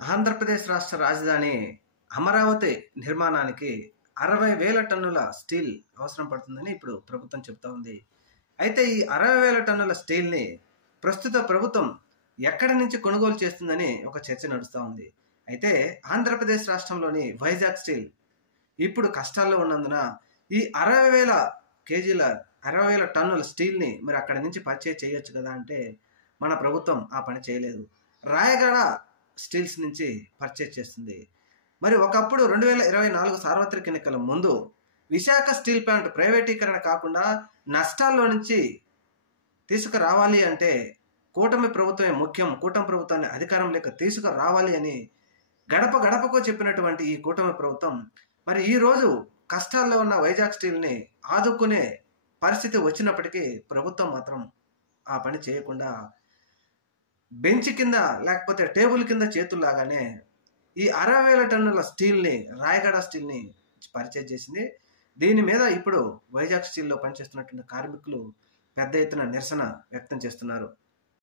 ఆంధ్రప్రదేశ్ రాష్ట్ర రాజధాని అమరావతి నిర్మాణానికి 60,000 టన్నుల స్టీల్ అవసరం పడుతుందని ఇప్పుడు ప్రభుత్వం చెప్తా ఉంది. అయితే ఈ 60,000 టన్నుల స్టీల్ని ప్రస్తుత ప్రభుత్వం ఎక్కడి నుంచి కొనుగోలు చేస్తుందని ఒక చర్చ నడుస్తూ ఉంది. అయితే ఆంధ్రప్రదేశ్ రాష్ట్రంలోని వైజాగ్ స్టీల్ ఇప్పుడు కష్టాల్లో ఉన్నందున ఈ 60,000 కేజీల 60,000 టన్నుల స్టీల్ని మరి అక్కడి నుంచి పర్చేజ్ చేయొచ్చు కదా అంటే మన ప్రభుత్వం ఆ పని చేయలేదు. రాయగడ స్టీల్స్ నుంచి పర్చేజ్ చేస్తుంది. మరి ఒకప్పుడు 2024 సార్వత్రిక ఎన్నికల ముందు విశాఖ స్టీల్ ప్లాంట్ ప్రైవేటీకరణ కాకుండా నష్టాల్లో నుంచి తీసుకురావాలి అంటే కూటమి ప్రభుత్వమే ముఖ్యం, కూటమి ప్రభుత్వాన్ని అధికారంలోకి తీసుకురావాలి అని గడప గడపకు చెప్పినటువంటి ఈ కూటమి ప్రభుత్వం మరి ఈరోజు కష్టాల్లో ఉన్న వైజాగ్ స్టీల్ని ఆదుకునే పరిస్థితి వచ్చినప్పటికీ ప్రభుత్వం మాత్రం ఆ పని చేయకుండా బెంచ్ కింద లేకపోతే టేబుల్ కింద చేతుల్లాగానే ఈ 60,000 టన్నుల స్టీల్ని రాయగడ స్టీల్ని పర్చేజ్ చేసింది. దీని మీద ఇప్పుడు వైజాగ్ స్టీల్లో పనిచేస్తున్నటువంటి కార్మికులు పెద్ద ఎత్తున నిరసన వ్యక్తం చేస్తున్నారు.